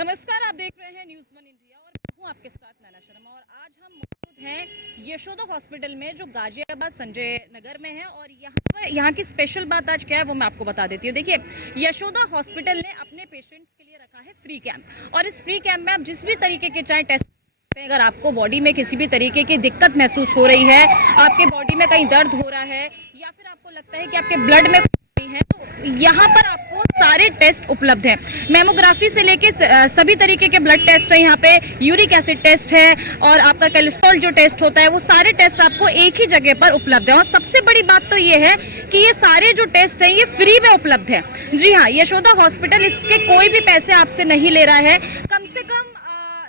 नमस्कार, आप देख रहे हैं न्यूज़ वन इंडिया और मैं हूं आपके साथ नैना शर्मा। और आज हम मौजूद हैं यशोदा हॉस्पिटल में जो गाजियाबाद संजय नगर में है। और यहाँ की स्पेशल बात आज क्या है वो मैं आपको बता देती हूँ। देखिए, यशोदा हॉस्पिटल ने अपने पेशेंट्स के लिए रखा है फ्री कैंप, और इस फ्री कैंप में आप जिस भी तरीके के चाहे टेस्ट, अगर आपको बॉडी में किसी भी तरीके की दिक्कत महसूस हो रही है, आपके बॉडी में कहीं दर्द हो रहा है या फिर आपको लगता है कि आपके ब्लड में है, तो यहाँ पर आपको सारे टेस्ट उपलब्ध हैं। मेमोग्राफी से लेके सभी तरीके के ब्लड टेस्ट है यहाँ पे, यूरिक एसिड टेस्ट है और आपका कोलेस्ट्रॉल जो टेस्ट होता है वो सारे टेस्ट आपको एक ही जगह पर उपलब्ध है। और सबसे बड़ी बात तो ये है कि ये सारे जो टेस्ट हैं ये फ्री में उपलब्ध है। जी हाँ, यशोदा हॉस्पिटल इसके कोई भी पैसे आपसे नहीं ले रहा है। कम से कम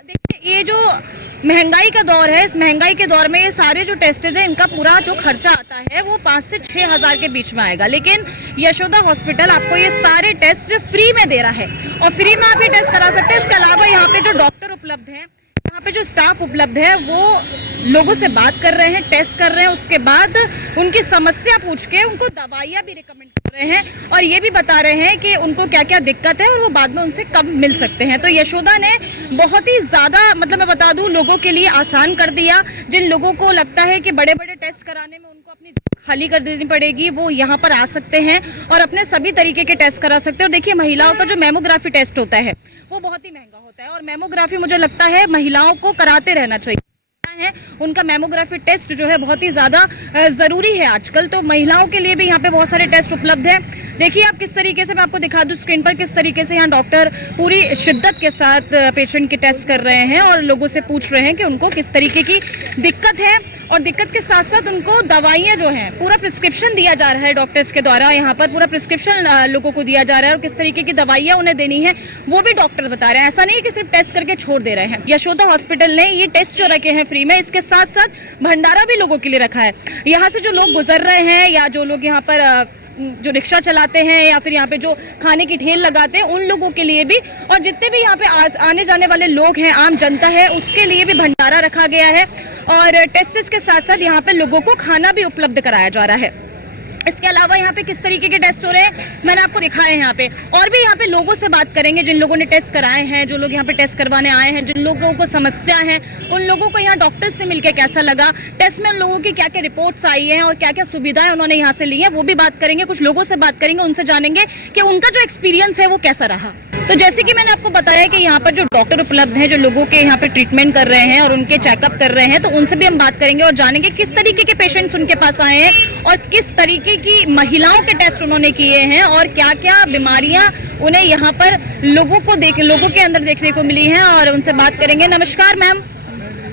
देखिए, ये जो महंगाई का दौर है, इस महंगाई के दौर में ये सारे जो टेस्टेज हैं इनका पूरा जो खर्चा आता है वो 5 से 6 हज़ार के बीच में आएगा, लेकिन यशोदा हॉस्पिटल आपको ये सारे टेस्ट फ्री में दे रहा है और फ्री में आप ये टेस्ट करा सकते हैं। इसके अलावा यहाँ पे जो डॉक्टर उपलब्ध हैं, यहाँ पे जो स्टाफ उपलब्ध है वो लोगों से बात कर रहे हैं, टेस्ट कर रहे हैं, उसके बाद उनकी समस्या पूछ के उनको दवाइयाँ भी रिकमेंड कर रहे हैं और ये भी बता रहे हैं कि उनको क्या क्या दिक्कत है और वो बाद में उनसे कब मिल सकते हैं। तो यशोदा ने बहुत ही ज़्यादा, मतलब मैं बता दूं, लोगों के लिए आसान कर दिया। जिन लोगों को लगता है कि बड़े बड़े टेस्ट कराने में उनको अपनी खाली कर देनी पड़ेगी, वो यहाँ पर आ सकते हैं और अपने सभी तरीके के टेस्ट करा सकते हैं। और देखिए, महिलाओं का जो मेमोग्राफी टेस्ट होता है वो बहुत ही महंगा होता है और मेमोग्राफी मुझे लगता है महिलाओं को कराते रहना चाहिए है। उनका मेमोग्राफी टेस्ट जो है बहुत ही ज़्यादा ज़रूरी है आजकल, तो महिलाओं के लिए भी यहाँ पे बहुत सारे टेस्ट उपलब्ध हैं। देखिए आप किस तरीके से, मैं आपको दिखा दूँ स्क्रीन पर, किस तरीके से यहाँ डॉक्टर पूरी शिद्दत के साथ पेशेंट के टेस्ट कर रहे हैं और लोगों से पूछ रहे हैं कि उनको किस तरीके की दिक्कत है। और दिक्कत के साथ साथ उनको दवाइयाँ जो हैं, पूरा प्रिस्क्रिप्शन दिया जा रहा है डॉक्टर्स के द्वारा। यहाँ पर पूरा प्रिस्क्रिप्शन लोगों को दिया जा रहा है और किस तरीके की दवाइयाँ उन्हें देनी है वो भी डॉक्टर बता रहे हैं। ऐसा नहीं कि सिर्फ टेस्ट करके छोड़ दे रहे हैं। यशोदा हॉस्पिटल ने ये टेस्ट जो रखे हैं फ्री में, इसके साथ साथ भंडारा भी लोगों के लिए रखा है। यहाँ से जो लोग गुजर रहे हैं या जो लोग यहाँ पर जो रिक्शा चलाते हैं या फिर यहाँ पे जो खाने की ठेल लगाते हैं, उन लोगों के लिए भी, और जितने भी यहाँ पे आने जाने वाले लोग हैं, आम जनता है, उसके लिए भी भंडारा रखा गया है। और टेस्ट के साथ साथ यहाँ पे लोगों को खाना भी उपलब्ध कराया जा रहा है। इसके अलावा यहाँ पे किस तरीके के टेस्ट हो रहे हैं मैंने आपको दिखाए हैं यहाँ पे, और भी यहाँ पे लोगों से बात करेंगे जिन लोगों ने टेस्ट कराए हैं, जो लोग यहाँ पे टेस्ट करवाने आए हैं, जिन लोगों को समस्या है, उन लोगों को यहाँ डॉक्टर से मिलकर कैसा लगा, टेस्ट में उन लोगों की क्या क्या रिपोर्ट्स आई हैं और क्या क्या सुविधाएं उन्होंने यहाँ से ली हैं, वो भी बात करेंगे। कुछ लोगों से बात करेंगे, उनसे जानेंगे कि उनका जो एक्सपीरियंस है वो कैसा रहा। तो जैसे कि मैंने आपको बताया कि यहाँ पर जो डॉक्टर उपलब्ध हैं, जो लोगों के यहाँ पे ट्रीटमेंट कर रहे हैं और उनके चेकअप कर रहे हैं, तो उनसे भी हम बात करेंगे और जानेंगे किस तरीके के पेशेंट्स उनके पास आए हैं और किस तरीके की महिलाओं के टेस्ट उन्होंने किए हैं और क्या क्या बीमारियां उन्हें यहाँ पर लोगों के अंदर देखने को मिली हैं, और उनसे बात करेंगे। नमस्कार मैम,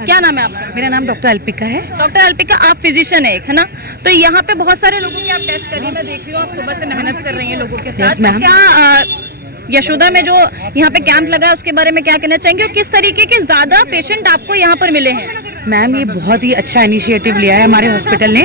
क्या नाम है आपका? मेरा नाम डॉक्टर अल्पिका है। डॉक्टर अल्पिका, आप फिजिशियन है, है ना? तो यहाँ पे बहुत सारे लोगों के आप टेस्ट कर रही हैं, मैं देख रही हूँ आप सुबह से मेहनत कर रही हैं लोगों के साथ। मैम। क्या यशोदा में जो यहाँ पे कैंप लगा है उसके बारे में क्या कहना चाहेंगे और किस तरीके के ज्यादा पेशेंट आपको यहाँ पर मिले हैं? मैम, ये बहुत ही अच्छा इनिशिएटिव लिया है हमारे हॉस्पिटल ने।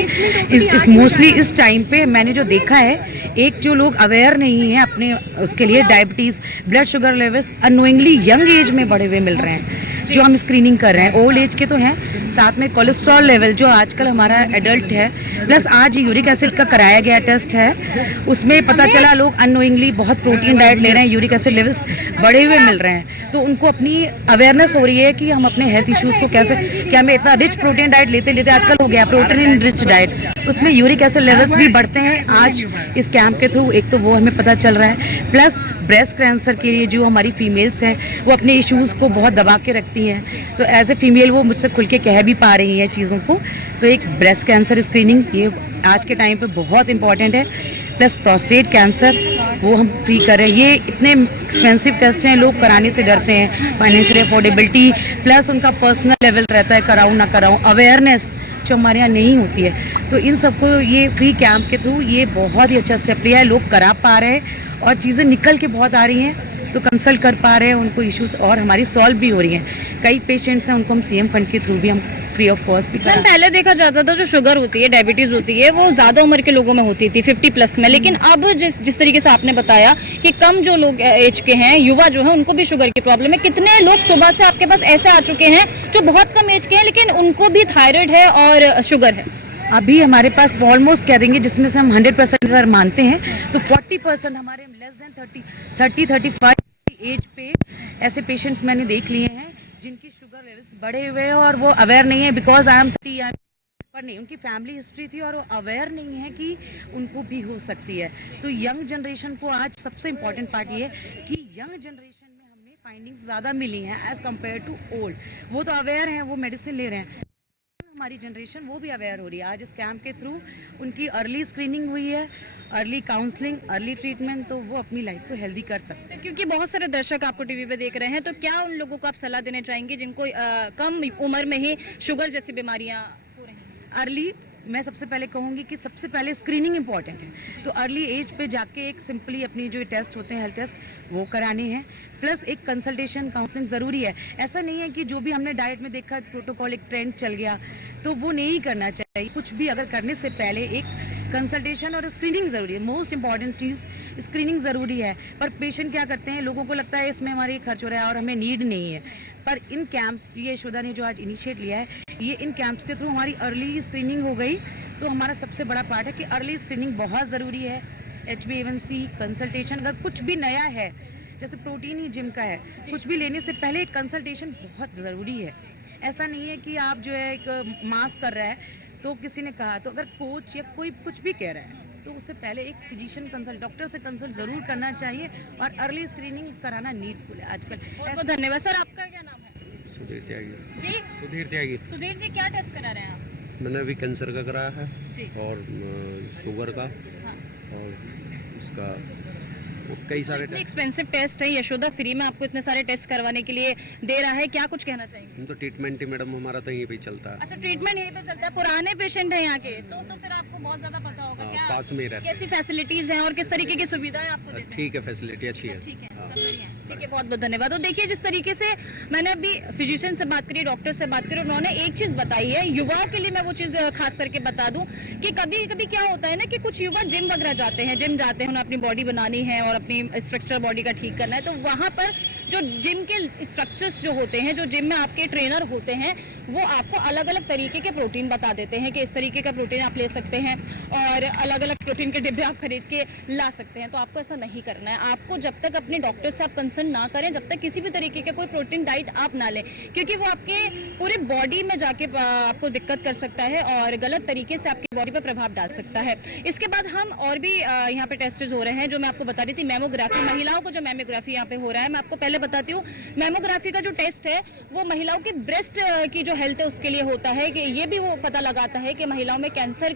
मोस्टली इस टाइम पे मैंने जो देखा है, एक जो लोग अवेयर नहीं है अपने उसके लिए, diabetes, blood sugar levels annoyingly young age में बढ़े हुए मिल रहे हैं जो हम स्क्रीनिंग कर रहे हैं। ओल्ड एज के तो हैं, साथ में कोलेस्ट्रॉल लेवल जो आजकल हमारा एडल्ट है, प्लस आज यूरिक एसिड का कराया गया टेस्ट है, उसमें पता चला लोग अनोइंगली बहुत प्रोटीन डाइट ले रहे हैं, यूरिक एसिड लेवल्स बढ़े हुए मिल रहे हैं। तो उनको अपनी अवेयरनेस हो रही है कि हम अपने हेल्थ इश्यूज़ को कैसे, क्या हमें इतना रिच प्रोटीन डाइट लेते लेते आजकल हो गया प्रोटीन रिच डाइट, उसमें यूरिक एसिड लेवल्स भी बढ़ते हैं। आज इस कैंप के थ्रू एक तो वो हमें पता चल रहा है, प्लस ब्रेस्ट कैंसर के लिए जो हमारी फीमेल्स हैं वो अपने इश्यूज़ को बहुत दबा के रखती हैं, तो एज ए फीमेल वो मुझसे खुल के कह भी पा रही हैं चीज़ों को। तो एक ब्रेस्ट कैंसर स्क्रीनिंग ये आज के टाइम पे बहुत इंपॉर्टेंट है, प्लस प्रोस्टेट कैंसर वो हम फ्री कर रहे हैं। ये इतने एक्सपेंसिव टेस्ट हैं, लोग कराने से डरते हैं, फाइनेंशियल अफोर्डेबिलिटी, प्लस उनका पर्सनल लेवल रहता है, कराऊँ ना कराऊँ, अवेयरनेस जो हमारे यहाँ नहीं होती है। तो इन सबको ये फ्री कैंप के थ्रू ये बहुत ही अच्छा स्टेप लिया है, लोग करा पा रहे हैं और चीज़ें निकल के बहुत आ रही हैं, तो कंसल्ट कर पा रहे हैं, उनको इश्यूज और हमारी सॉल्व भी हो रही हैं। कई पेशेंट्स हैं उनको हम सीएम फंड के थ्रू भी हम फ्री ऑफ कॉस्ट भी करा। पहले देखा जाता था जो शुगर होती है, डायबिटीज होती है, वो ज्यादा उम्र के लोगों में होती थी 50 प्लस में, लेकिन अब जिस तरीके से आपने बताया कि कम जो लोग एज के हैं, युवा जो है, उनको भी शुगर की प्रॉब्लम है। कितने लोग सुबह से आपके पास ऐसे आ चुके हैं जो बहुत कम एज के हैं लेकिन उनको भी थायराइड है और शुगर है? अभी हमारे पास ऑलमोस्ट कह देंगे, जिसमें से हम 100% अगर मानते हैं तो 40% हमारे लेस देन 30, 35 एज पे ऐसे पेशेंट्स मैंने देख लिए हैं जिनकी शुगर लेवल्स बढ़े हुए हैं और वो अवेयर नहीं है बिकॉज आई एम 30 पर नहीं, उनकी फैमिली हिस्ट्री थी और वो अवेयर नहीं है कि उनको भी हो सकती है। तो यंग जनरेशन को आज सबसे इम्पॉर्टेंट पार्ट ये है कि यंग जनरेशन में हमें फाइंडिंग्स ज़्यादा मिली हैं एज़ कम्पेयर टू ओल्ड। वो तो अवेयर हैं, वो मेडिसिन ले रहे हैं, हमारी जनरेशन वो भी अवेयर हो रही है। आज इस कैंप के थ्रू उनकी अर्ली स्क्रीनिंग हुई है, अर्ली काउंसलिंग, अर्ली ट्रीटमेंट, तो वो अपनी लाइफ को हेल्दी कर सकते हैं। क्योंकि बहुत सारे दर्शक आपको टीवी पे देख रहे हैं, तो क्या उन लोगों को आप सलाह देना चाहेंगे जिनको कम उम्र में ही शुगर जैसी बीमारियां हो रही हैं? अर्ली मैं सबसे पहले कहूँगी कि सबसे पहले स्क्रीनिंग इंपॉर्टेंट है। तो अर्ली एज पे जाके एक सिंपली अपनी जो टेस्ट होते हैं हेल्थ टेस्ट वो कराने हैं, प्लस एक कंसल्टेशन काउंसलिंग ज़रूरी है। ऐसा नहीं है कि जो भी हमने डाइट में देखा प्रोटोकॉल एक ट्रेंड चल गया तो वो नहीं करना चाहिए। कुछ भी अगर करने से पहले एक कंसल्टेशन और स्क्रीनिंग ज़रूरी है। मोस्ट इंपॉर्टेंट चीज़ स्क्रीनिंग ज़रूरी है। पर पेशेंट क्या करते हैं, लोगों को लगता है इसमें हमारे खर्च हो रहा है और हमें नीड नहीं है। पर इन कैंप, ये यशोदा ने जो आज इनिशिएट लिया है, ये इन कैंप्स के थ्रू हमारी अर्ली स्क्रीनिंग हो गई। तो हमारा सबसे बड़ा पार्ट है कि अर्ली स्क्रीनिंग बहुत ज़रूरी है। HbA1c कंसल्टेशन, अगर कुछ भी नया है जैसे प्रोटीन ही जिम का है, कुछ भी लेने से पहले एक कंसल्टेशन बहुत ज़रूरी है। ऐसा नहीं है कि आप जो है एक मास कर रहा है तो किसी ने कहा, तो अगर कोच या कोई कुछ भी कह रहा है तो उससे पहले एक फिजिशियन कंसल्ट, डॉक्टर से कंसल्ट ज़रूर करना चाहिए और अर्ली स्क्रीनिंग कराना नीडफुल है आजकल। बहुत बहुत धन्यवाद। सर आपका क्या नाम है? सुधीर त्यागी। जी सुधीर त्यागी। सुधीर जी, क्या टेस्ट करा रहे हैं आप? मैंने अभी कैंसर का कराया है जी। और शुगर का हाँ। और इसका और कई सारे इतने टेस्ट। एक्सपेंसिव टेस्ट है, यशोदा फ्री में आपको इतने सारे टेस्ट करवाने के लिए दे रहा है, क्या कुछ कहना चाहेंगे? हम तो ट्रीटमेंट ही मैडम हमारा तो यहीं पे ही चलता है। अच्छा, ट्रीटमेंट यहीं पे चलता है, पुराने पेशेंट हैं यहाँ के, तो फिर आपको बहुत ज्यादा पता होगा क्या पास में ही रहते कैसी फैसिलिटीज हैं और किस तरीके की सुविधाएं आपको देते हैं। ठीक है, फैसिलिटी अच्छी है। ठीक है, सब बढ़िया है। ठीक है, बहुत बहुत धन्यवाद। तो देखिए, जिस तरीके से मैंने अभी फिजिशियन से बात करी, डॉक्टर से बात करी, उन्होंने एक चीज बताई है, युवाओं के लिए मैं वो चीज खास करके बता दूं कि कभी कभी क्या होता है ना कि कुछ युवा जिम वगैरह जाते हैं, उन्हें अपनी बॉडी बनानी है और अपनी स्ट्रक्चर बॉडी का ठीक करना है, तो वहां पर जो जिम के स्ट्रक्चर्स जो होते हैं, जो जिम में आपके ट्रेनर होते हैं, वो आपको अलग अलग तरीके के प्रोटीन बता देते हैं कि इस तरीके का प्रोटीन आप ले सकते हैं और अलग अलग प्रोटीन के डिब्बे आप खरीद के ला सकते हैं। तो आपको ऐसा नहीं करना है। आपको जब तक अपने डॉक्टर से आप कंसल्ट ना करें, जब तक किसी भी तरीके का कोई प्रोटीन डाइट आप ना लें, क्योंकि वो आपके पूरे बॉडी में जाके आपको दिक्कत कर सकता है और गलत तरीके से आपकी बॉडी पर प्रभाव डाल सकता है। इसके बाद हम और भी यहाँ पे टेस्ट हो रहे हैं, जो मैं आपको बता रही थी, मैमोग्राफी, महिलाओं को जो मैमोग्राफी यहाँ पे हो रहा है, मैं आपको पहले बताती हूँ। मैमोग्राफी का जो टेस्ट है वो महिलाओं के ब्रेस्ट की जो हेल्थ है उसके लिए होता है, कि ये भी वो पता लगाता है कि महिलाओं में कैंसर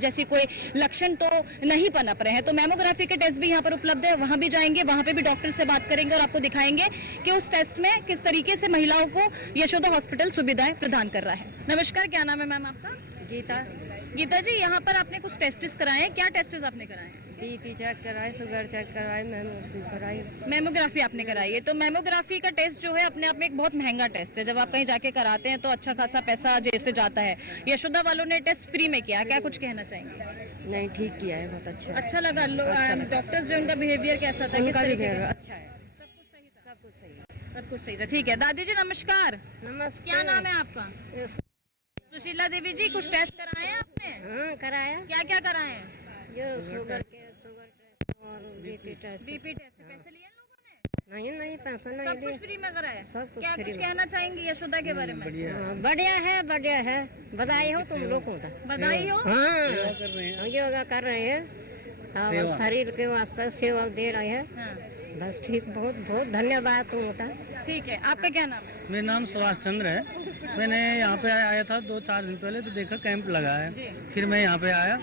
जैसी कोई लक्षण तो नहीं पनप रहे हैं। तो मैमोग्राफी के टेस्ट भी यहाँ पर उपलब्ध है, वहाँ भी जाएंगे, वहाँ पे भी डॉक्टर से बात करेंगे और आपको दिखाएंगे कि उस टेस्ट में किस तरीके से महिलाओं को यशोदा हॉस्पिटल सुविधाएं प्रदान कर रहा है। नमस्कार, क्या नाम है मैम आपका? गीता। गीता जी, यहाँ पर आपने कुछ टेस्ट कराए हैं, क्या टेस्ट आपने कराए हैं? बीपी चेक कराए, शुगर चेक कराए, मैमोग्राफी कराई। मैमोग्राफी आपने कराई है। तो मैमोग्राफी का टेस्ट जो है अपने आप में एक बहुत महंगा टेस्ट है। जब आप कहीं जाके कराते हैं तो अच्छा खासा पैसा जेब से जाता है। यशोदा वालों ने टेस्ट फ्री में किया, क्या कुछ कहना चाहेंगे? नहीं, ठीक किया है, बहुत अच्छा। अच्छा लगा। डॉक्टर्स जो उनका बिहेवियर कैसा था? उनका भी बिहेवियर अच्छा है, सब कुछ सही था? सब कुछ सही है। सब कुछ सही था। ठीक है, दादी जी नमस्कार, नमस्ते। क्या नाम है आपका? सुशीला देवी जी, कुछ टेस्ट कराए हैं आपने? हाँ, कराया। क्या क्या कराए हैं? ये शुगर टेस्ट और बीपी टेस्ट। BP test. पैसे लिए इन लोगों ने? नहीं, पैसा नहीं सब कुछ लिए। फ्री में कराया? सब कुछ क्या फ्री कुछ में। कहना चाहेंगी यशोदा के बारे में? हाँ, बढ़िया है, बधाई हो तुम लोग को। बधाई हो। हाँ, हम योगा कर रहे हैं और शरीर के वास्ते सेवा दे रहे हैं। हाँ, बस ठीक, बहुत बहुत धन्यवाद तुम। ठीक है। आपका क्या नाम है? मेरा नाम सुभाष चंद्र है। मैंने यहाँ पे आया था 2-4 दिन पहले, तो देखा कैंप लगा है, जी। फिर मैं यहाँ पे आया,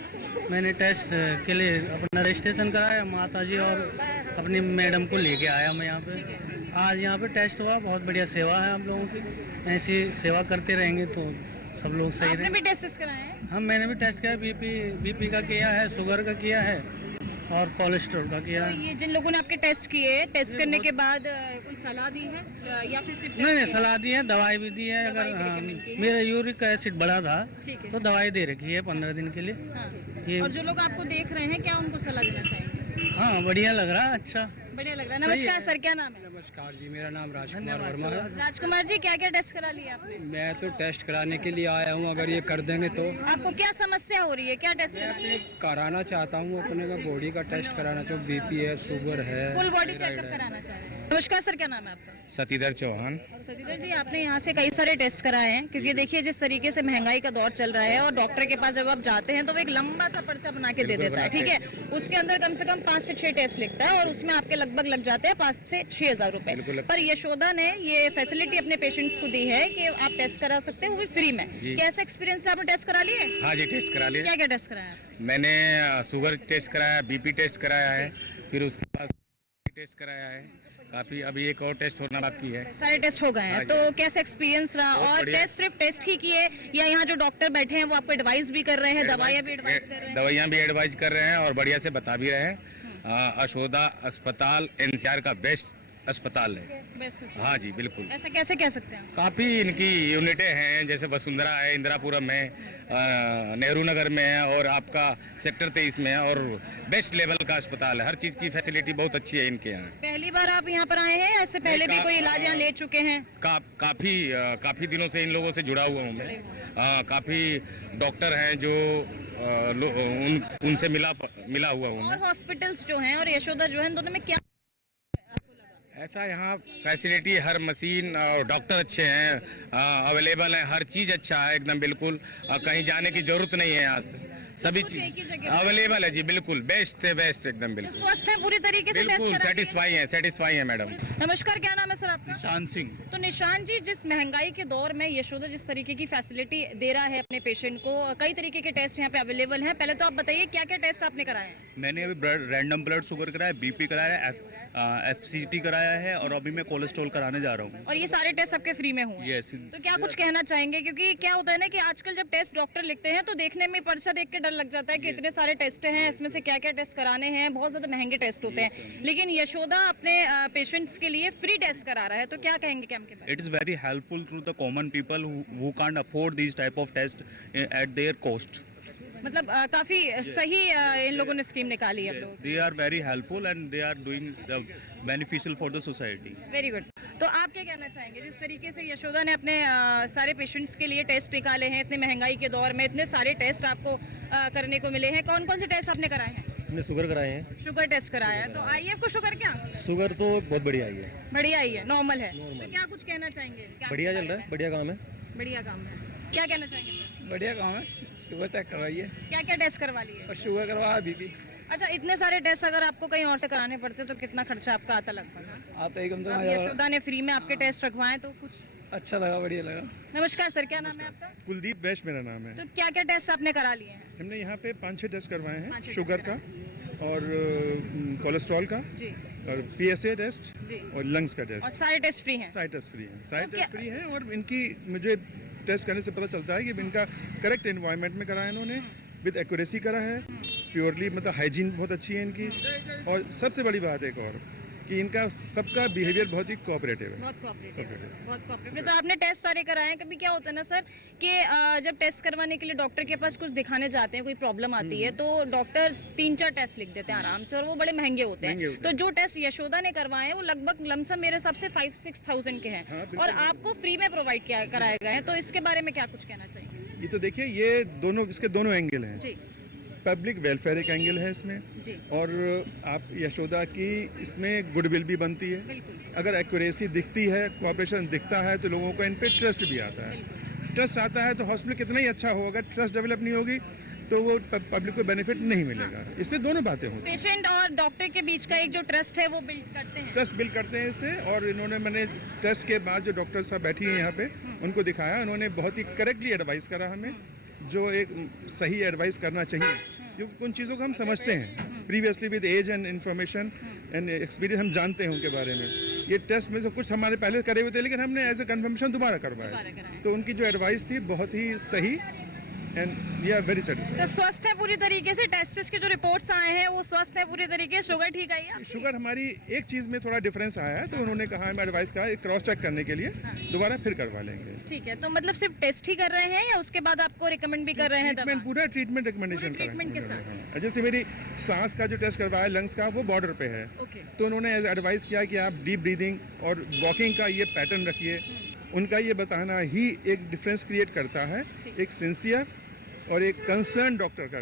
मैंने टेस्ट के लिए अपना रजिस्ट्रेशन कराया, माता जी और अपनी मैडम को लेके आया मैं यहाँ पे। आज यहाँ पे टेस्ट हुआ, बहुत बढ़िया सेवा है आप लोगों की। ऐसी सेवा करते रहेंगे तो सब लोग सही आपने रहेंगे। भी टेस्ट कराए हैं? हम मैंने भी टेस्ट किया, बीपी का किया है, शुगर का किया है और कोलेस्ट्रॉल का किया तो है। ये जिन लोगों ने आपके टेस्ट किए, टेस्ट करने के बाद कोई सलाह दी है या फिर सिर्फ नहीं, सलाह दी है, दवाई भी दी है। अगर हाँ, मेरा यूरिक एसिड बढ़ा था ठीक है। तो दवाई दे रखी है 15 दिन के लिए। हाँ। ये और जो लोग आपको देख रहे हैं, क्या उनको सलाह देना चाहेंगे? हाँ, बढ़िया लग रहा है, अच्छा। बढ़िया लग रहा है। नमस्कार सर, क्या नाम है? नमस्कार जी, मेरा नाम राजकुमार वर्मा है। राजकुमार जी, क्या क्या टेस्ट करा लिया आपने? मैं तो टेस्ट कराने के लिए आया हूँ, अगर ये कर देंगे तो। आपको क्या समस्या हो रही है, क्या टेस्ट मैं करा? अपने कराना चाहता हूँ, अपने का बॉडी का टेस्ट कराना चाहूँ। बीपी है, शुगर है, फुल बॉडी थायराइड चेकअप है। कराना चाह रहे हैं? नमस्कार सर, क्या नाम है आपका? सतीधर चौहान। और सतीधर जी, आपने यहाँ से कई सारे टेस्ट कराए हैं, क्योंकि देखिए जिस तरीके से महंगाई का दौर चल रहा है और डॉक्टर के पास जब आप जाते हैं तो वो एक लंबा सा पर्चा बना के दे देता है, ठीक है। उसके अंदर कम से कम 5 से 6 टेस्ट लिखता है और उसमें आपके लगभग लग जाते हैं 5 से 6 हज़ार रुपए। पर यशोदा ने ये फैसिलिटी अपने पेशेंट्स को दी है कि आप टेस्ट करा सकते हैं, वो भी फ्री में। कैसा एक्सपीरियंस है, आपने टेस्ट करा लिए? हाँ जी, टेस्ट करा लिया। क्या क्या टेस्ट कराया आपने? मैंने शुगर टेस्ट कराया, बीपी टेस्ट कराया है, फिर उसके बाद टेस्ट कराया है। काफ़ी, अभी एक और टेस्ट होना बाकी है। सारे टेस्ट हो गए हैं, हाँ तो कैसा एक्सपीरियंस रहा? बहुत और बढ़िया। टेस्ट सिर्फ टेस्ट ही किए या यहाँ जो डॉक्टर बैठे हैं वो आपको एडवाइस भी कर रहे हैं, दवाइयाँ भी एडवाइस कर रहे हैं? दवाइयाँ भी एडवाइज कर रहे हैं और बढ़िया से बता भी रहे हैं। यशोदा अस्पताल एनसीआर का बेस्ट अस्पताल है। Best है। हाँ जी, बिल्कुल। ऐसा कैसे कह सकते हैं? काफ़ी इनकी यूनिटें हैं, जैसे वसुंधरा है, इंदिरापुरम है, नेहरू नगर में है और आपका सेक्टर 23 में है, और बेस्ट लेवल का अस्पताल है। हर चीज़ की फैसिलिटी बहुत अच्छी है इनके यहाँ। पहली बार आप यहाँ पर आए हैं या इससे पहले भी कोई इलाज यहाँ ले चुके हैं? काफ़ी दिनों से इन लोगों से जुड़ा हुआ हूँ मैं। काफ़ी डॉक्टर हैं जो उनसे मिला हुआ हूँ और मैं। हॉस्पिटल्स जो हैं और यशोदा जो है, इन दोनों में क्या? ऐसा यहाँ फैसिलिटी, हर मशीन और डॉक्टर अच्छे हैं, अवेलेबल है, हर चीज़ अच्छा है एकदम, बिल्कुल। कहीं जाने की जरूरत नहीं है, यहाँ सभी एक ही चीज जगह पे। अवेलेबल है जी, बिल्कुल बेस्ट से बेस्ट एकदम, तो बिल्कुल स्वस्थ है पूरी तरीके से? टेस्ट बिल्कुल करा लिए? सेटिस्फाई है मैडम। नमस्कार, क्या नाम है सर आपका? निशान सिंह। तो निशान जी, जिस महंगाई के दौर में यशोदा जिस तरीके की फैसिलिटी दे रहा है अपने पेशेंट को, कई तरीके के टेस्ट यहाँ पे अवेलेबल हैं। पहले तो आप बताइए क्या क्या टेस्ट आपने कराए हैं? मैंने अभी रैंडम ब्लड शुगर कराया, बीपी कराया है, एफसीटी कराया है और अभी मैं कोलेस्ट्रॉल कराने जा रहा हूँ। और ये सारे टेस्ट आपके फ्री में हुए हैं? यस। तो क्या कुछ कहना चाहेंगे, क्योंकि क्या होता है ना कि आजकल जब टेस्ट डॉक्टर लिखते हैं तो देखने में पर्चा देख के डर लग जाता है कि इतने सारे टेस्ट हैं, इसमें से क्या क्या टेस्ट कराने हैं, बहुत ज्यादा महंगे टेस्ट होते हैं। लेकिन यशोदा अपने पेशेंट्स के लिए फ्री टेस्ट करा रहा है, तो क्या कहेंगे कैंप के बारे में? It is very helpful to the common people who can't afford these type of tests at their cost. मतलब काफी सही इन लोगों ने स्कीम निकाली है आप लोगों। They are very helpful and they are doing the beneficial for the society. Very good. तो आप क्या कहना चाहेंगे, जिस तरीके से यशोदा ने अपने सारे पेशेंट्स के लिए टेस्ट निकाले हैं, इतने महंगाई के दौर में इतने सारे टेस्ट आपको करने को मिले हैं, कौन कौन से टेस्ट आपने कराए हैं? हमने शुगर कराए हैं। शुगर टेस्ट कराया है, तो आई है आपको शुगर? क्या शुगर तो बहुत बढ़िया आई है, बढ़िया ही है, नॉर्मल है। तो क्या कुछ कहना चाहेंगे? क्या बढ़िया चल रहा है, बढ़िया काम है। बढ़िया काम है। क्या कहना चाहेंगे? बढ़िया काम है। शुगर चेक करवाइए क्या क्या टेस्ट करवा लिए? और शुगर करवा, बीपी अच्छा, इतने सारे टेस्ट अगर आपको कहीं और से कराने पड़ते तो कितना खर्चा आपका आता लगभग? हाँ? आता ही कम से अब कम यशोदा ने फ्री में आपके टेस्ट रखवाए तो कुछ। अच्छा लगा, बढ़िया लगा। नमस्कार सर, क्या नाम है आपका? कुलदीप वैश मेरा नाम है। तो क्या क्या टेस्ट आपने करा लिए हैं? हमने यहाँ पे 5-6 टेस्ट करवाए हैं, 5-6 शुगर का और कोलेस्ट्रॉल का जी और PSA टेस्ट जी। और लंग्स का और टेस्ट। सारे टेस्ट फ्री हैं? सारे टेस्ट फ्री हैं, सारे तो क्या- टेस्ट फ्री हैं। और इनकी मुझे टेस्ट करने से पता चलता है कि इनका करेक्ट एनवायरनमेंट में कराया इन्होंने, विद एक्यूरेसी करा है, प्योरली, मतलब हाइजीन बहुत अच्छी है इनकी। और सबसे बड़ी बात एक और कि इनका सबका बिहेवियर बहुत ही कोऑपरेटिव है। बहुत कोऑपरेटिव, बहुत कोऑपरेटिव। तो आपने टेस्ट सारे कराए हैं। कभी क्या होता है ना सर कि जब टेस्ट करवाने के लिए डॉक्टर के पास कुछ दिखाने जाते हैं, कोई प्रॉब्लम आती है तो डॉक्टर 3-4 टेस्ट लिख देते हैं आराम से, और वो बड़े महंगे होते हैं। तो जो टेस्ट यशोदा ने करवाए हैं वो लगभग लमसम मेरे हिसाब से 5-6,000 के हैं, और आपको फ्री में प्रोवाइड किया कराए गए हैं। तो इसके बारे में क्या कुछ कहना चाहिए? ये तो देखिए, ये दोनों, इसके दोनों एंगल हैं। जी पब्लिक वेलफेयर एक एंगल है इसमें, जी और आप यशोदा की इसमें गुडविल भी बनती है। बिल्कुल। अगर एक्यूरेसी दिखती है, कोऑपरेशन दिखता है, तो लोगों को इन पे ट्रस्ट भी आता है। ट्रस्ट आता है तो हॉस्पिटल कितना ही अच्छा हो, अगर ट्रस्ट डेवलप नहीं होगी तो वो पब्लिक को बेनिफिट नहीं मिलेगा। इससे दोनों बातें होती हैं। पेशेंट और डॉक्टर के बीच का एक जो ट्रस्ट है वो बिल्ड करते हैं। ट्रस्ट बिल्ड करते हैं इससे। और इन्होंने, मैंने टेस्ट के बाद जो डॉक्टर साहब बैठी हैं यहाँ पे, उनको दिखाया, उन्होंने बहुत ही करेक्टली एडवाइस करा हमें, जो एक सही एडवाइस करना चाहिए, क्योंकि उन चीज़ों को हम समझते हैं previously with age and information and experience, हम जानते हैं उनके बारे में। ये टेस्ट में से कुछ हमारे पहले करे हुए थे, लेकिन हमने एज ए कन्फर्मेशन दोबारा करवाया, तो उनकी जो एडवाइस थी बहुत ही सही, and we are very satisfied. तो स्वस्थ है पूरी तरीके से? टेस्ट के जो रिपोर्ट्स आए हैं वो स्वस्थ है पूरी तरीके से? शुगर ठीक आई है? शुगर हमारी एक चीज़ में थोड़ा डिफरेंस आया है, तो उन्होंने कहा, हमें एडवाइस कहा क्रॉस चेक करने के लिए दोबारा फिर करवा लेंगे। ठीक है, तो मतलब सिर्फ टेस्ट ही कर रहे हैं या उसके बाद आपको रिकमेंड भी कर रहे हैं? ट्रीटमेंट, पूरा ट्रीटमेंट रिकमेंडेशन पूरे ट्रीटमेंट के साथ? जैसे मेरी सांस का जो टेस्ट करवाया, लंग्स का, वो बॉर्डर पे है, ओके। तो उन्होंने एडवाइस किया कि आप डीप ब्रीदिंग और वॉकिंग का ये पैटर्न रखिए। उनका ये बताना ही एक डिफरेंस क्रिएट करता है, एक सिंसियर और एक कंसर्न डॉक्टर का।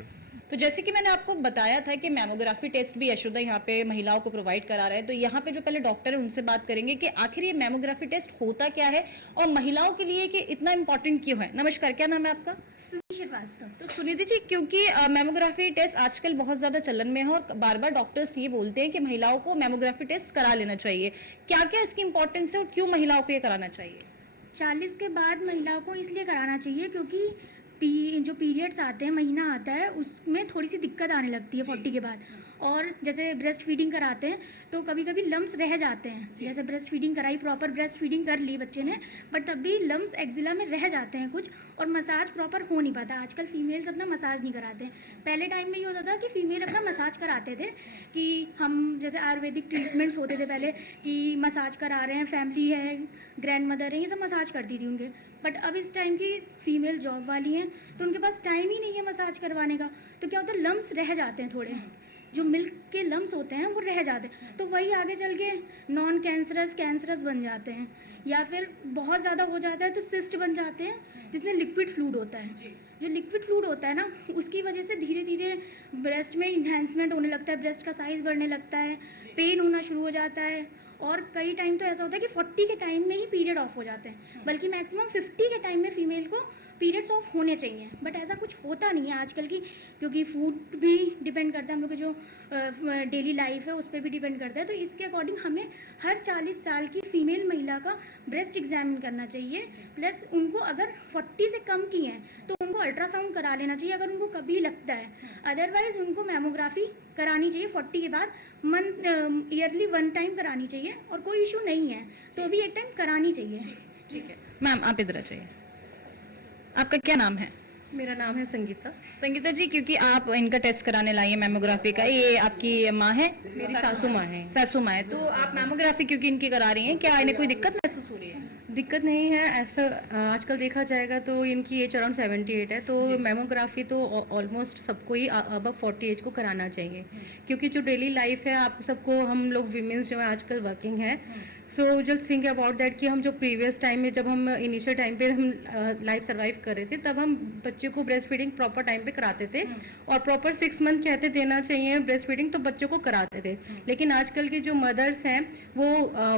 तो जैसे कि मैंने आपको बताया था कि मैमोग्राफी टेस्ट भी यशोदा यहाँ पे महिलाओं को प्रोवाइड करा रहा है, तो यहाँ पे जो पहले डॉक्टर है उनसे बात करेंगे कि आखिर ये मैमोग्राफी टेस्ट होता क्या है और महिलाओं के लिए कि इतना इम्पोर्टेंट क्यों है। नमस्कार, क्या नाम है आपका? श्रीवास्तव। तो सुनिधि जी, क्योंकि मैमोग्राफी टेस्ट आजकल बहुत ज़्यादा चलन में है और बार बार डॉक्टर्स ये बोलते हैं कि महिलाओं को मैमोग्राफी टेस्ट करा लेना चाहिए, क्या क्या इसकी इंपॉर्टेंस है और क्यों महिलाओं को ये कराना चाहिए? 40 के बाद महिलाओं को इसलिए कराना चाहिए क्योंकि जो पीरियड्स आते हैं, महीना आता है, उसमें थोड़ी सी दिक्कत आने लगती है 40 के बाद। और जैसे ब्रेस्ट फीडिंग कराते हैं तो कभी कभी लम्स रह जाते हैं, जैसे ब्रेस्ट फीडिंग कराई, प्रॉपर ब्रेस्ट फीडिंग कर ली बच्चे ने, बट तब भी लम्स एक्जिला में रह जाते हैं कुछ, और मसाज प्रॉपर हो नहीं पाता। आजकल फीमेल्स अपना मसाज नहीं कराते हैं। पहले टाइम में ये होता था कि फीमेल अपना मसाज कराते थे, कि हम जैसे आयुर्वेदिक ट्रीटमेंट्स होते थे पहले कि मसाज करा रहे हैं, फैमिली है, ग्रैंड मदर है, ये सब मसाज करती थी उनके। बट अब इस टाइम की फीमेल जॉब वाली हैं तो उनके पास टाइम ही नहीं है मसाज करवाने का, तो क्या होता है लम्स रह जाते हैं, थोड़े जो मिल्क के लम्स होते हैं वो रह जाते हैं, तो वही आगे चल के नॉन कैंसरस बन जाते हैं, या फिर बहुत ज़्यादा हो जाता है तो सिस्ट बन जाते हैं जिसमें लिक्विड फ्लूइड होता है। जो लिक्विड फ्लूइड होता है ना, उसकी वजह से धीरे धीरे ब्रेस्ट में इन्हेंसमेंट होने लगता है, ब्रेस्ट का साइज़ बढ़ने लगता है, पेन होना शुरू हो जाता है, और कई टाइम तो ऐसा होता है कि 40 के टाइम में ही पीरियड ऑफ हो जाते हैं, बल्कि मैक्सिमम 50 के टाइम में फीमेल को पीरियड्स ऑफ होने चाहिए। बट ऐसा कुछ होता नहीं है आजकल की, क्योंकि फूड भी डिपेंड करता है, हम लोग की जो डेली लाइफ है उस पर भी डिपेंड करता है। तो इसके अकॉर्डिंग हमें हर 40 साल की फीमेल महिला का ब्रेस्ट एग्जामिन करना चाहिए, प्लस उनको अगर 40 से कम की हैं तो उनको अल्ट्रासाउंड करा लेना चाहिए अगर उनको कभी लगता है, अदरवाइज उनको मैमोग्राफी करानी चाहिए 40 के बाद, ईयरली 1 टाइम करानी चाहिए, और कोई इशू नहीं है तो भी 1 टाइम करानी चाहिए। ठीक है मैम, आप इधर आ जाइए। आपका क्या नाम है? मेरा नाम है संगीता। संगीता जी, क्योंकि आप इनका टेस्ट कराने लाई है मैमोग्राफी का, ये आपकी माँ है? मेरी सासू माँ है। सासू माँ है, तो आप मैमोग्राफी क्योंकि इनकी करा रही हैं, क्या इन्हें कोई दिक्कत महसूस हो रही है? दिक्कत नहीं है, ऐसा आजकल देखा जाएगा तो इनकी एज अराउंड 78 है, तो मैमोग्राफी तो ऑलमोस्ट सबको ही अब 40 एज को कराना चाहिए, क्योंकि जो डेली लाइफ है आप सबको, हम लोग वीमेंस जो है आजकल वर्किंग है, so just think about that कि हम जो प्रीवियस टाइम में, जब हम इनिशियल टाइम पे हम लाइफ सर्वाइव कर रहे थे, तब हम बच्चे को ब्रेस्ट फीडिंग प्रॉपर टाइम पे कराते थे, और प्रॉपर 6 मंथ कहते देना चाहिए ब्रेस्ट फीडिंग, तो बच्चों को कराते थे। लेकिन आजकल की जो मदर्स हैं वो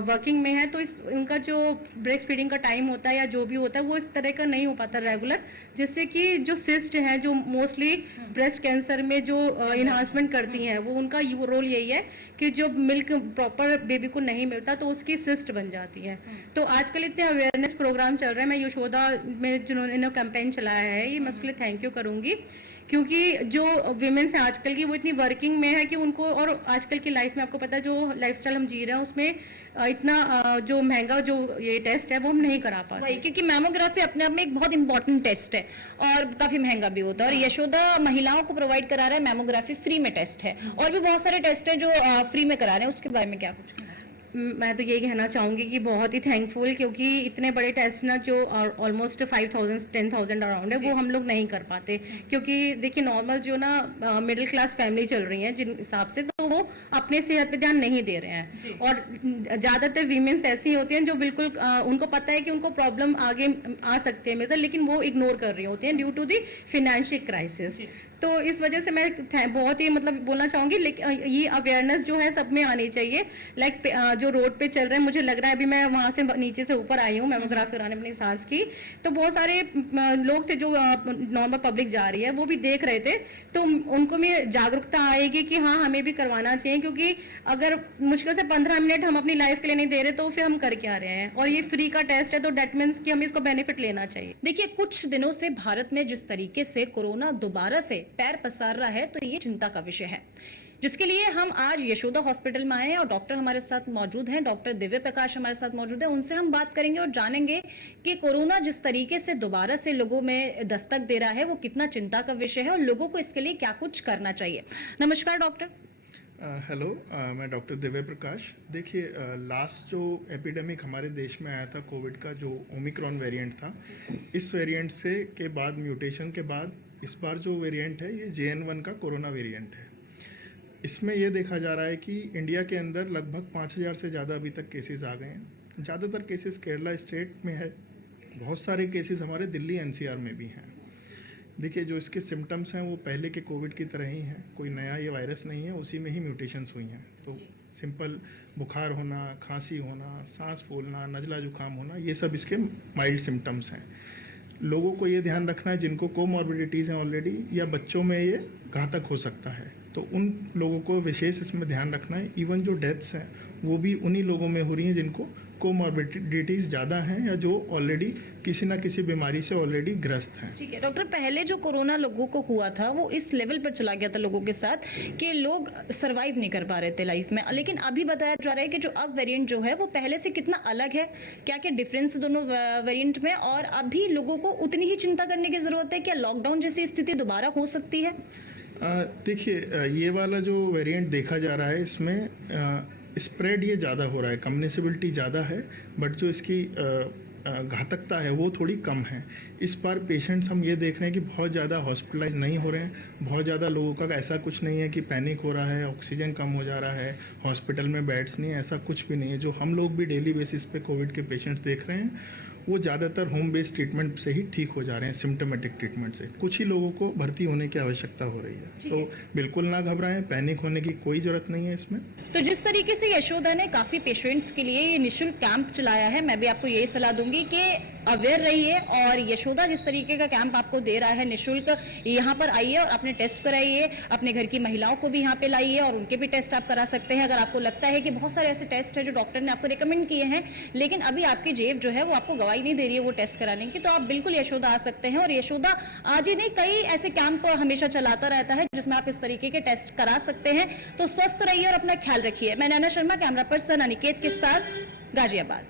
वर्किंग में है, तो उनका जो ब्रेस्ट फीडिंग का टाइम होता है या जो भी होता है वो इस तरह का नहीं हो पाता रेगुलर, जिससे कि जो सिस्ट है, जो मोस्टली ब्रेस्ट कैंसर में जो इन्हांसमेंट करती हैं, वो उनका रोल यही है कि जो मिल्क प्रॉपर बेबी को नहीं मिलता तो उसकी सिस्ट बन जाती है। तो आजकल इतने अवेयरनेस प्रोग्राम चल रहे हैं, मैं यशोदा में जिन्होंने कैंपेन चलाया है, ये मैं उसके लिए थैंक यू करूँगी, क्योंकि जो विमेंस हैं आजकल की वो इतनी वर्किंग में है कि उनको, और आजकल की लाइफ में आपको पता है जो लाइफस्टाइल हम जी रहे हैं उसमें इतना जो महंगा जो ये टेस्ट है वो हम नहीं करा पाते। वही, क्योंकि मैमोग्राफी अपने आप में एक बहुत इंपॉर्टेंट टेस्ट है और काफी महंगा भी होता है, और यशोदा महिलाओं को प्रोवाइड करा रहा है मैमोग्राफी, फ्री में टेस्ट है, और भी बहुत सारे टेस्ट है जो फ्री में करा रहे हैं, उसके बारे में क्या कुछ? मैं तो यही कहना चाहूँगी कि बहुत ही थैंकफुल, क्योंकि इतने बड़े टेस्ट ना जो ऑलमोस्ट 5,000-10,000 अराउंड है वो हम लोग नहीं कर पाते, क्योंकि देखिए नॉर्मल जो ना मिडिल क्लास फैमिली चल रही है जिन हिसाब से, तो वो अपने सेहत पे ध्यान नहीं दे रहे हैं, और ज़्यादातर वीमेंस ऐसी होती हैं जो बिल्कुल उनको पता है कि उनको प्रॉब्लम आगे आ सकती है मेजर, लेकिन वो इग्नोर कर रही होती हैं due to the financial crisis. तो इस वजह से मैं बहुत ही मतलब बोलना चाहूँगी, लेकिन ये अवेयरनेस जो है सब में आनी चाहिए। लाइक जो रोड पे चल रहे हैं, मुझे लग रहा है अभी मैं वहाँ से नीचे से ऊपर आई हूँ मैमोग्राफी कराने अपनी सास की, तो बहुत सारे लोग थे जो नॉर्मल पब्लिक जा रही है वो भी देख रहे थे, तो उनको में जागरूकता आएगी कि हाँ हमें भी करवाना चाहिए, क्योंकि अगर मुश्किल से 15 मिनट हम अपनी लाइफ के लिए नहीं दे रहे तो फिर हम कर क्या रहे हैं, और ये फ्री का टेस्ट है तो डेट मीन्स कि हमें इसको बेनिफिट लेना चाहिए। देखिए, कुछ दिनों से भारत में जिस तरीके से कोरोना दोबारा से पैर पसार रहा है, तो ये चिंता का विषय है, जिसके लिए हम आज यशोदा हॉस्पिटल में आए हैं और डॉक्टर हमारे साथ मौजूद हैं, डॉक्टर दिव्य प्रकाश हमारे साथ मौजूद हैं। उनसे हम बात करेंगे और जानेंगे कि कोरोना जिस तरीके से दोबारा से लोगों में दस्तक दे रहा है वो कितना चिंता का विषय है और लोगों को इसके लिए क्या कुछ करना चाहिए। नमस्कार डॉक्टर। हेलो, मैं डॉक्टर दिव्य प्रकाश। देखिए, लास्ट जो एपिडेमिक हमारे देश में आया था कोविड का, जो ओमिक्रॉन वेरिएंट था, इस वेरिएंट से के बाद म्यूटेशन के बाद इस बार जो वेरिएंट है ये JN1 का कोरोना वेरिएंट है। इसमें ये देखा जा रहा है कि इंडिया के अंदर लगभग 5,000 से ज़्यादा अभी तक केसेस आ गए हैं। ज़्यादातर केसेस केरला स्टेट में है, बहुत सारे केसेस हमारे दिल्ली NCR में भी हैं। देखिए, जो इसके सिम्टम्स हैं वो पहले के कोविड की तरह ही हैं, कोई नया ये वायरस नहीं है, उसी में ही म्यूटेशंस हुई हैं। तो सिंपल बुखार होना, खांसी होना, सांस फूलना, नज़ला जुकाम होना, ये सब इसके माइल्ड सिम्टम्स हैं। लोगों को ये ध्यान रखना है जिनको कोमॉर्बिडिटीज़ हैं ऑलरेडी, या बच्चों में ये घातक हो सकता है, तो उन लोगों को विशेष इसमें ध्यान रखना है। इवन जो डेथ्स हैं वो भी उन्हीं लोगों में हो रही हैं जिनको कोमॉर्बिडिटीज़ ज़्यादा हैं या जो ऑलरेडी किसी ना किसी बीमारी से ऑलरेडी ग्रस्त हैं। ठीक है डॉक्टर, पहले जो कोरोना लोगों को हुआ था वो इस लेवल पर चला गया था लोगों के साथ कि लोग सरवाइव नहीं कर पा रहे थे लाइफ में, लेकिन अभी बताया जा रहा है कि जो अब वेरिएंट जो है वो पहले से कितना अलग है, क्या क्या डिफरेंस दोनों वेरिएंट में, और अभी लोगों को उतनी ही चिंता करने की ज़रूरत है? क्या लॉकडाउन जैसी स्थिति दोबारा हो सकती है? देखिए, ये वाला जो वेरिएंट देखा जा रहा है इसमें स्प्रेड ये ज़्यादा हो रहा है, कम्युनिकेबिलिटी ज़्यादा है, बट जो इसकी घातकता है वो थोड़ी कम है। इस बार पेशेंट्स हम ये देख रहे हैं कि बहुत ज़्यादा हॉस्पिटलाइज नहीं हो रहे हैं, बहुत ज़्यादा लोगों का ऐसा कुछ नहीं है कि पैनिक हो रहा है, ऑक्सीजन कम हो जा रहा है, हॉस्पिटल में बेड्स नहीं है, ऐसा कुछ भी नहीं है। जो हम लोग भी डेली बेसिस पे कोविड के पेशेंट्स देख रहे हैं वो ज़्यादातर होम बेस्ड ट्रीटमेंट से ही ठीक हो जा रहे हैं, सिम्टोमेटिक ट्रीटमेंट से। कुछ ही लोगों को भर्ती होने की आवश्यकता हो रही है, तो बिल्कुल ना घबराएं, पैनिक होने की कोई ज़रूरत नहीं है इसमें। तो जिस तरीके से यशोदा ने काफ़ी पेशेंट्स के लिए ये निःशुल्क कैंप चलाया है, मैं भी आपको यही सलाह दूंगी कि अवेयर रहिए, और यशोदा जिस तरीके का कैंप आपको दे रहा है निःशुल्क, यहाँ पर आइए और अपने टेस्ट कराइए, अपने घर की महिलाओं को भी यहाँ पे लाइए और उनके भी टेस्ट आप करा सकते हैं। अगर आपको लगता है कि बहुत सारे ऐसे टेस्ट है जो डॉक्टर ने आपको रिकमेंड किए हैं लेकिन अभी आपकी जेब जो है वो आपको गवाही नहीं दे रही है वो टेस्ट कराने की, तो आप बिल्कुल यशोदा आ सकते हैं। और यशोदा आज ही नहीं, कई ऐसे कैंप हमेशा चलाता रहता है जिसमें आप इस तरीके के टेस्ट करा सकते हैं। तो स्वस्थ रहिए और अपना ख्याल रखिए। मैं नैना शर्मा, कैमरा पर्सन अनिकेत के साथ, गाजियाबाद।